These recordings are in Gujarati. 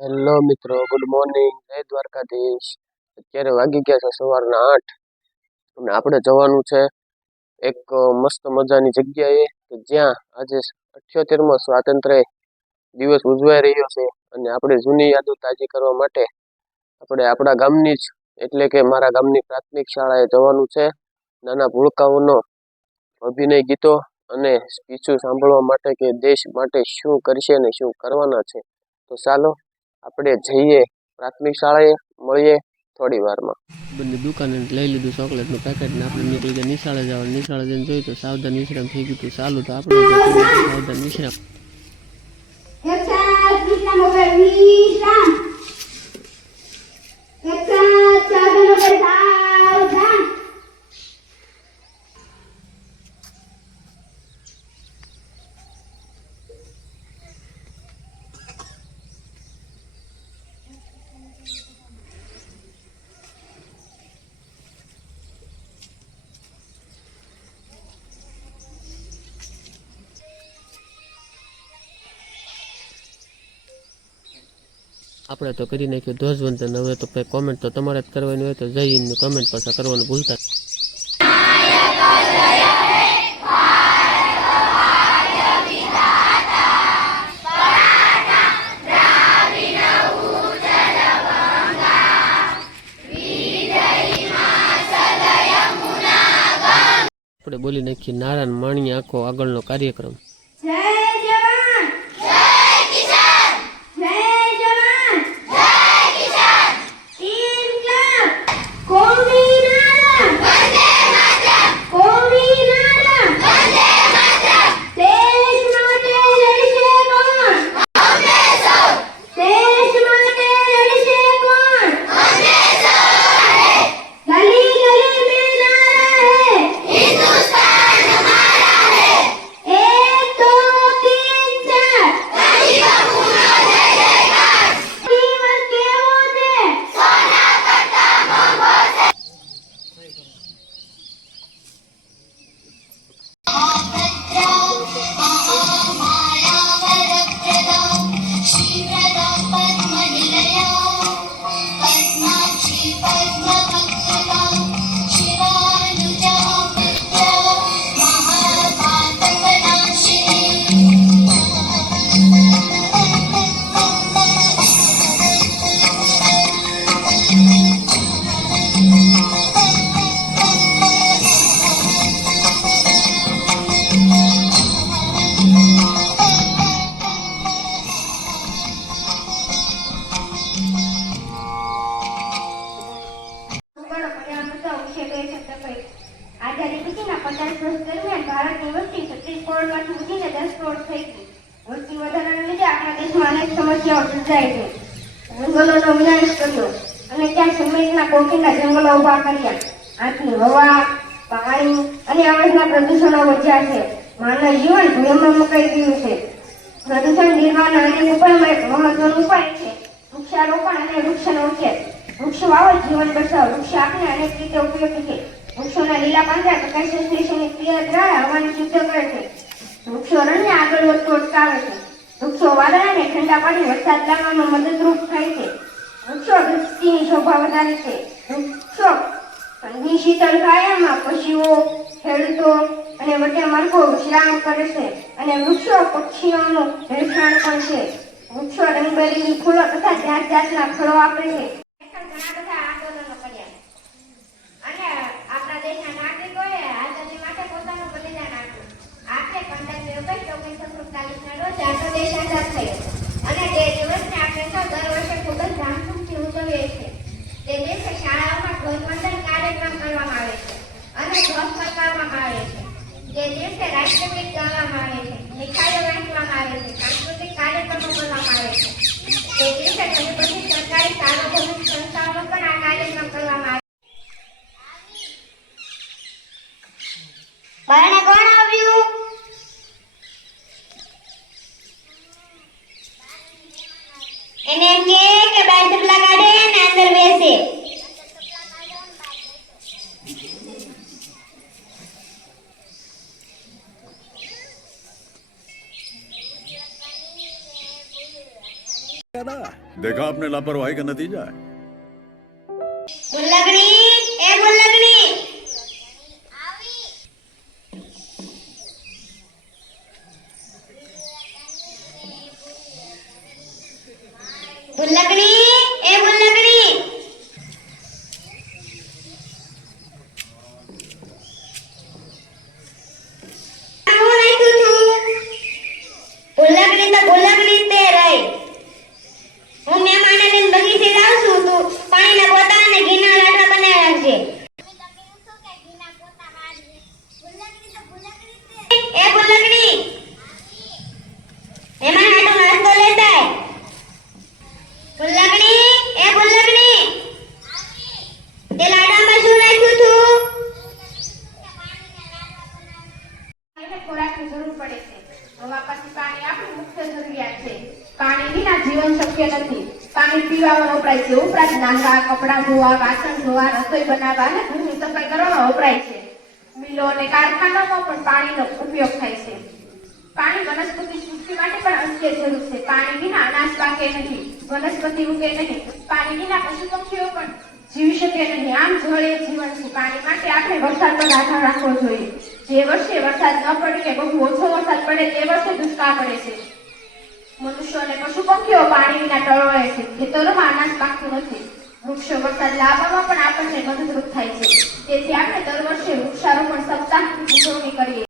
હેલો મિત્રો, ગુડ મોર્નિંગ, જય દ્વારકાધીશ. અત્યારે વાગી ગયા છે સવારના 8 અને આપણે જવાનું છે એક મસ્ત મજાની જગ્યાએ કે જ્યાં આજે 78મો સ્વાતંત્ર્ય દિવસ ઉજવાઈ રહ્યો છે અને આપણે જૂની યાદો તાજી કરવા માટે આપણે આપણા ગામની જ એટલે કે મારા ગામની પ્રાથમિક શાળાએ જવાનું છે. નાના ભૂલકાઓનો અભિનય ગીતો અને સ્પીચો સાંભળવા માટે કે દેશ માટે શું કરશે અને શું કરવાના છે. તો ચાલો આપણે જઈએ પ્રાથમિક શાળાએ, મળીએ થોડી વારમાં. બંને દુકાને લઈ લીધું ચોકલેટનું પેકેટ ને આપણે નીકળી ગયા નિશાળે જવાનું. નિશાળે જઈને જોયું તો સાવધાન વિશ્રામ થઈ ગયું હતું. ચાલુ તો આપણે સાવધાન વિશ્રામ. આપણે તો કરી નાખ્યું ધ્વજવંદન. હવે તો કંઈ કોમેન્ટ તો તમારે જ કરવાની હોય તો જય હિન્દનું કમેન્ટ પાછા કરવાનું ભૂલતા. આપણે બોલી નાખીએ નારાયણ માણીએ આખો આગળનો કાર્યક્રમ. આઝાદી પછીના 50 વર્ષ દરમિયાન ભારતની વસ્તી 36 કરોડમાંથી વધીને 10 કરોડ થઈ ગઈ. વસ્તી વધારાના લીધે આપણા દેશમાં અનેક સમસ્યાઓ સર્જાઈ ગઈ. જંગલોનો વિનાશ કર્યો અને ત્યાં સિમેન્ટના કોકીના જંગલો ઉભા કર્યા. આથી હવા, પાણી અને અવાજના પ્રદૂષણો વધ્યા છે. માનવ જીવન ભયમાં મુકાઈ ગયું છે. પ્રદૂષણ નિર્વાહના અનેક ઉપાયમાં એક મહત્વનો ઉપાય છે વૃક્ષારોપણ અને વૃક્ષનો ઉછેર. વૃક્ષ વાવો, જીવન બચાવો. વૃક્ષ આપને અનેક રીતે ઉપયોગી છે. વૃક્ષોના લીલા પાંદડા પ્રકાશ સંશ્લેષણની ક્રિયા દ્વારા હવાને શુદ્ધ કરે છે. વૃક્ષો રણને આગળ વધતું અટકાવે છે. વૃક્ષો વાદળાને ઠંડા પાડી વરસાદ લાવવામાં મદદરૂપ થાય છે. વૃક્ષો દૃષ્ટિની શોભા વધારે છે. વૃક્ષો ઠંડી શીતળ છાયામાં પશુઓ, ખેડૂતો અને વટા માર્ગો વિશ્રામ કરે છે. અને વૃક્ષો પક્ષીઓનું રહેઠાણ પણ છે. વૃક્ષો રંગબેરંગી ફૂલો તથા જાત જાતના ફળો આપે છે. ઘણા બધા આંદોલનો કર્યા અને આપણા દેશના નાગરિકોએ આઝાદી માટે પોતાનું બલિદાન આપ્યું. આખરે 15 ઓગસ્ટ 1947ના રોજ આપણો દેશ આઝાદ થયો અને તે દિવસને આપણે સૌ દર વર્ષે ખૂબ જ ધામધૂમથી ઉજવીએ છીએ. તે દિવસે શાળાઓમાં ધ્વજવંદન કાર્યક્રમ કરવામાં આવે છે અને ધ્વજ ફરકાવવામાં આવે છે. તે દિવસે રાષ્ટ્રગીત ગાવામાં આવે છે, મીઠાઈઓ વહેંચવામાં આવે છે, સાંસ્કૃતિક કાર્યક્રમો કરવામાં આવે છે. તે દિવસે ઘણી બધી સરકારી સાર્વજનિક સંસ્થાઓમાં પણ આ કાર્યક્રમ કરવામાં આવે છે. બારણે કોણ આવ્યું? એને કે બાર ચપલા કાઢે ને અંદર બેસે. देखा आपने लापरवाही का नतीजा है। ગુલ્લગડી એ ગુલ્લગડી ગુલ્લગડી એ ગુલ્લગડી હું નાખ્યું છું ગુલ્લગડી તો ગુલ્લગડી તે રહી હું મહેમાનને લઈને બગીચે જાઉં છું તું પાણીના પોતા અને ઘીના લાડવા બનાવી રાખજે એ ગુલ્લગડી એમાં હાટો નાસ્તો લેતા ગુલ્લગડી એ ગુલ્લગડી તે લાડવામાં શું નાખ્યું તું ખોરાકની જરૂર પડે છે હવા પછી પાણી આપણી મુખ્ય જરૂરિયાત છે પાણી વિના જીવન શક્ય નથી પાણી પીવામાં વપરાય છે ઉપરાંત નાહવા કપડાં ધોવા વાસણ ધોવા રસોઈ બનાવવા અને ઘરની સફાઈ કરવામાં વપરાય છે મિલો અને કારખાનામાં પણ પાણીનો ઉપયોગ થાય છે પાણી વનસ્પતિ સૃષ્ટિ માટે પણ અત્ય જરૂર છે પાણી વિના અનાજ પાકે નહીં વનસ્પતિ ઉગે નહીં પાણી વિના પશુ પક્ષીઓ પણ જીવી શકે નહીં આમ જળ એ જીવન છે પાણી માટે આપણે વરસાદ પર આધાર રાખવો જોઈએ જે વર્ષે વરસાદ ન પડે કે બહુ ઓછો વરસાદ પડે તે વર્ષે દુષ્કાળ પડે છે મનુષ્યો અને પશુ પક્ષીઓ પાણી વિના ટળવાય છે ખેતરોમાં અનાજ પાકતું નથી વૃક્ષો વરસાદ લાવવામાં પણ આપણને મદદરૂપ થાય છે તેથી આપણે દર વર્ષે વૃક્ષારોપણ સપ્તાહની ઉજવણી કરીએ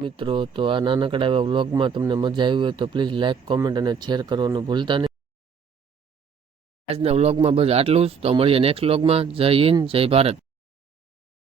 મિત્રો તો આ નાનકડા એવા વ્લોગમાં તમને મજા આવી હોય તો પ્લીઝ લાઇક કોમેન્ટ અને શેર કરવાનું ભૂલતા નહીં આજના વ્લોગમાં બસ આટલું જ તો મળીએ નેક્સ્ટ વ્લોગમાં જય હિન્દ જય ભારત